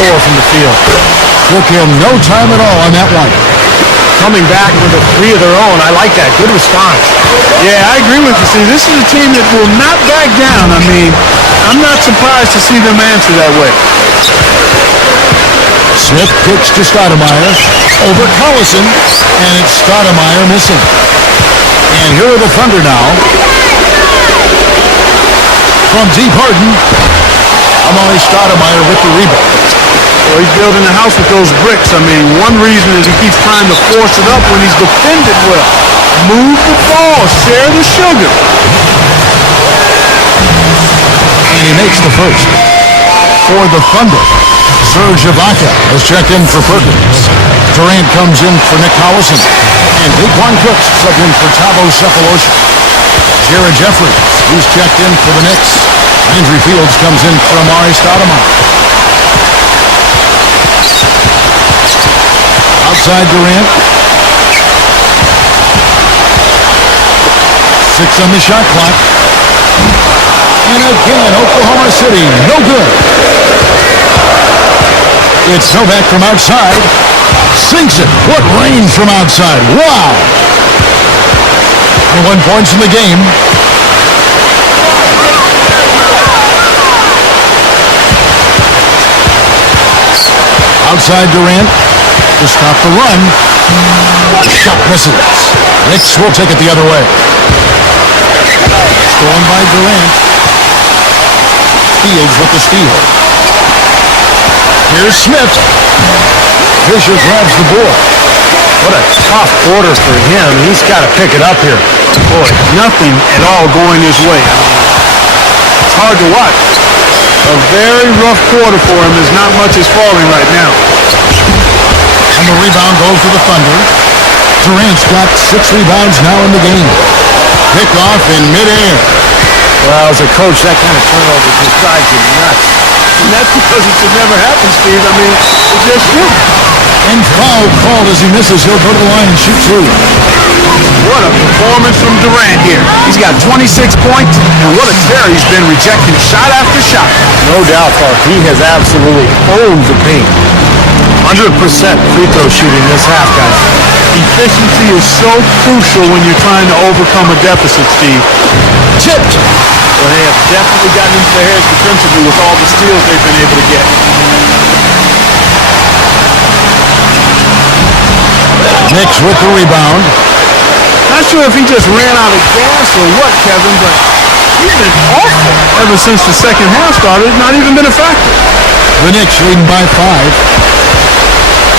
4 from the field. Took him no time at all on that one. Coming back with a 3 of their own. I like that. Good response. Yeah, I agree with you. See, this is a team that will not back down. I mean, I'm not surprised to see them answer that way. Smith kicks to Stoudemire. Over Collison. And it's Stoudemire missing. And here are the Thunder now. From deep Harden. Amari Stoudemire with the rebound. Well, he's building a house with those bricks. I mean, one reason is he keeps trying to force it up when he's defended well. Move the ball, share the sugar. And he makes the first. For the Thunder, Serge Ibaka has checked in for Perkins. Durant comes in for Nick Collison. And Daquan Cooks subbed in for Thabo Sefolosha. Jared Jeffries, who's checked in for the Knicks. Andrew Fields comes in for Amari Stoudemire. Outside Durant. 6 on the shot clock. And again, Oklahoma City, no good. It's Novak from outside. Sinks it. What range from outside. Wow. 21 points in the game. Outside Durant. To stop the run. Shot misses. Knicks will take it the other way. Stolen by Durant. Fields with the steal. Here's Smith. Fisher grabs the ball. What a tough quarter for him. He's got to pick it up here. Boy, nothing at all going his way. It's hard to watch. A very rough quarter for him as not much is falling right now. And the rebound goes to the Thunder. Durant's got 6 rebounds now in the game. Pick off in midair. Well, as a coach, that kind of turnover just drives you nuts. And that's because it should never happen, Steve. I mean, it just should. And foul called as he misses. He'll go to the line and shoot 2. What a performance from Durant here. He's got 26 points, and what a tear he's been rejecting shot after shot. No doubt, Clark. He has absolutely owned the paint. 100% free throw shooting this half, guys. Efficiency is so crucial when you're trying to overcome a deficit, Steve. Tipped. Well, they have definitely gotten into their heads defensively with all the steals they've been able to get. Knicks with the rebound. Not sure if he just ran out of gas or what, Kevin, but he's been awful ever since the second half started. Not even been a factor. The Knicks leading by 5.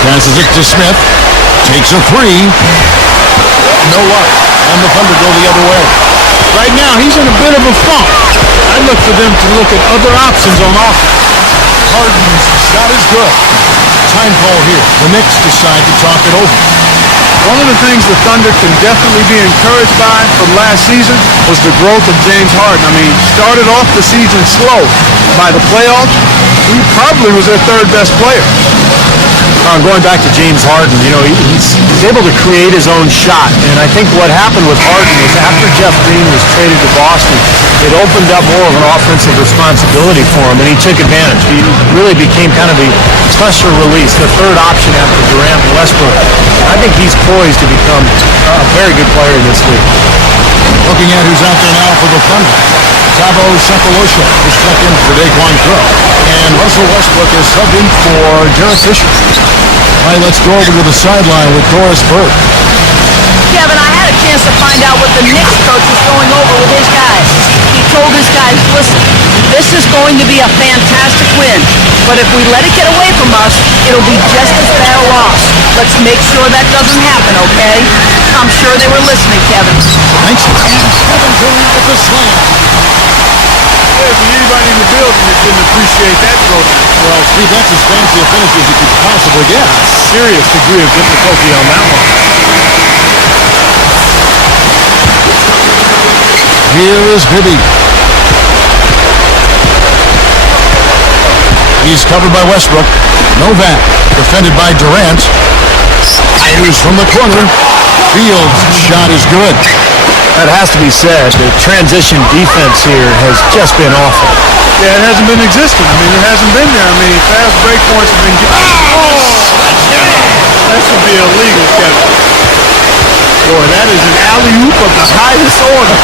Passes it to Smith. Takes a 3. No luck. And the Thunder go the other way. Right now, he's in a bit of a funk. I look for them to look at other options on offense. Harden's shot is good. Time call here. The Knicks decide to talk it over. One of the things the Thunder can definitely be encouraged by from last season was the growth of James Harden. I mean, started off the season slow. By the playoffs, he probably was their 3rd best player. Going back to James Harden, you know, he's able to create his own shot. And I think what happened with Harden was after Jeff Green was traded to Boston, it opened up more of an offensive responsibility for him, and he took advantage. He really became kind of the pressure release, the 3rd option after Durant and Westbrook. I think he's poised to become a very good player in this league. Looking at who's out there now for the Thunder. Thabo Sefolosha is checked in for Daquan Cook. And Russell Westbrook is subbed in for Derek Fisher. All right, let's go over to the sideline with Doris Burke. Kevin, I had a chance to find out what the Knicks coach was going over with his guys. He told his guys, listen, this is going to be a fantastic win, but if we let it get away from us, it'll be just as bad a loss. Let's make sure that doesn't happen, okay? I'm sure they were listening, Kevin. Thanks. And Kevin Durant with the slam. There'd be anybody in the building that didn't appreciate that throw. Well, Steve, that's as fancy a finish as you could possibly get. Serious degree of difficulty on that one. Here is Bibby. He's covered by Westbrook. Novak, defended by Durant. Fires from the corner. Fields' shot is good. That has to be said. The transition defense here has just been awful. Yeah, it hasn't been existing. I mean, it hasn't been there. I mean, fast break points have been given. That should be illegal, Kevin. Boy, that is an alley-oop of the highest order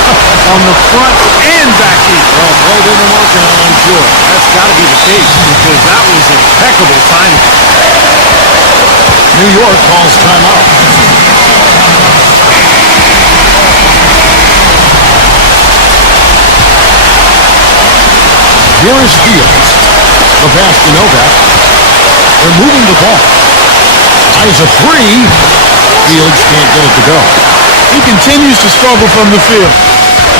on the front and back end. Well, play didn't work out, I'm sure. That's got to be the case because that was impeccable timing. New York calls timeout. Here is Fields. The pass to Novak. They're moving the ball. Eyes a three. Fields can't get it to go. He continues to struggle from the field.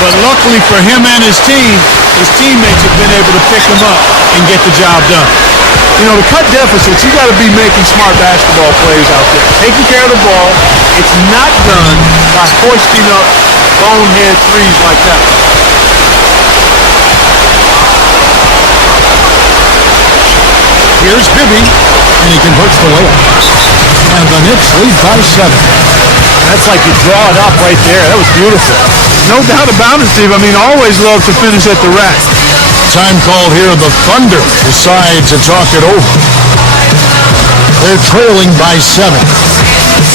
But luckily for him and his teammates have been able to pick him up and get the job done. You know, to cut deficits, you got to be making smart basketball plays out there. Taking care of the ball. It's not done by hoisting up bonehead threes like that. Here's Bibby, and he converts the layup. And the Knicks lead by 7. That's like you draw it up right there. That was beautiful. No doubt about it, Steve. I mean, always love to finish at the rack. Time called here. The Thunder decide to talk it over. They're trailing by 7.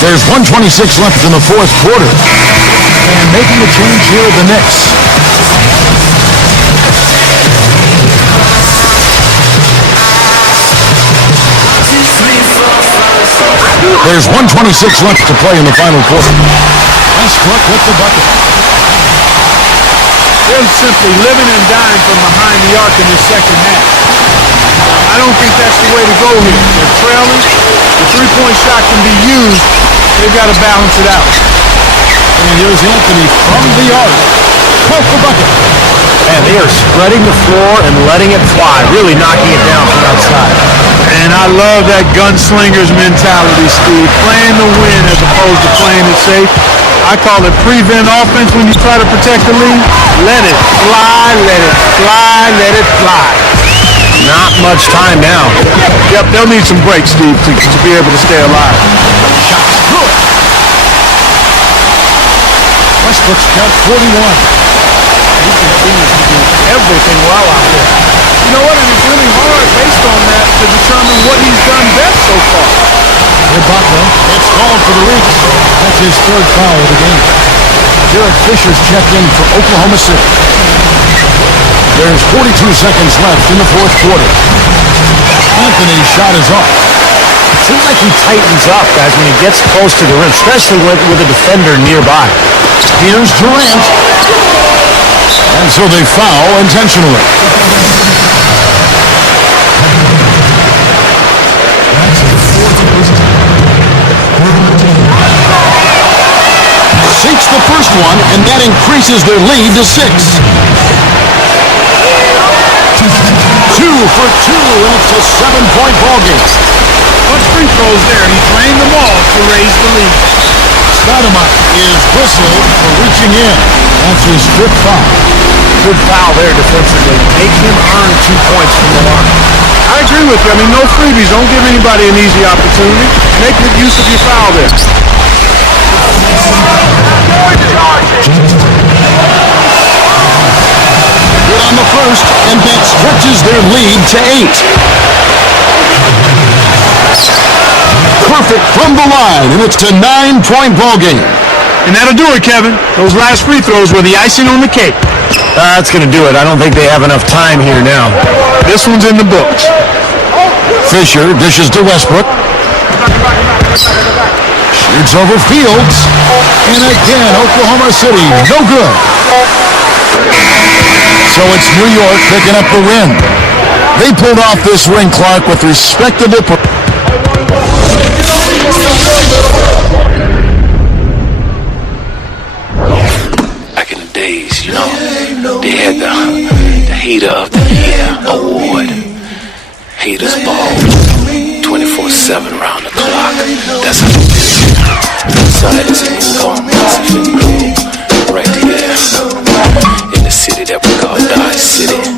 There's 1:26 left in the fourth quarter. And making a change here are the Knicks. There's 1:26 left to play in the final quarter. Westbrook with the bucket. They're simply living and dying from behind the arc in the second half. I don't think that's the way to go here. They're trailing. The three-point shot can be used. They've got to balance it out. And here's Anthony from the arc. Caught the bucket. And they are spreading the floor and letting it fly, really knocking it down from outside. And I love that gunslinger's mentality, Steve. Playing to win as opposed to playing it safe. I call it prevent offense when you try to protect the lead. Let it fly, let it fly, let it fly. Not much time now. Yep, they'll need some breaks, Steve, to be able to stay alive. Shot's good. Westbrook's got 41. He continues to do everything well out there. You know what? And it's really hard based on that to determine what he's done best so far. Ibaka, it's called for the Knicks. That's his third foul of the game. Jared Fisher's checked in for Oklahoma City. There's 42 seconds left in the fourth quarter. Anthony's shot is off. It seems like he tightens up, guys, when he gets close to the rim, especially with a defender nearby. Here's Durant. And so they foul intentionally. Sinks the first one, and that increases their lead to 6. 2 for 2, and it's a 7-point ballgame. But free throws there. He drained them all to raise the lead. Stoudemire is whistled for reaching in. That's his 5th foul. Good foul there defensively. Make him earn 2 points from the line. I agree with you. I mean, no freebies. Don't give anybody an easy opportunity. Make good use of your foul there. Good on the first, and that stretches their lead to 8. Perfect from the line, and it's a 9-point ballgame. And that'll do it, Kevin. Those last free throws were the icing on the cake. That's going to do it. I don't think they have enough time here now. This one's in the books. Fisher dishes to Westbrook. Shoots over Fields. And again, Oklahoma City, no good. So it's New York picking up the win. They pulled off this win, Clark, with respectable... Back in the days, you know, they had the Hater of the Year award. Haters ball 24/7 round the clock. That's how it is. Science and Pacific Blue, right here in the city that we call Dodge City.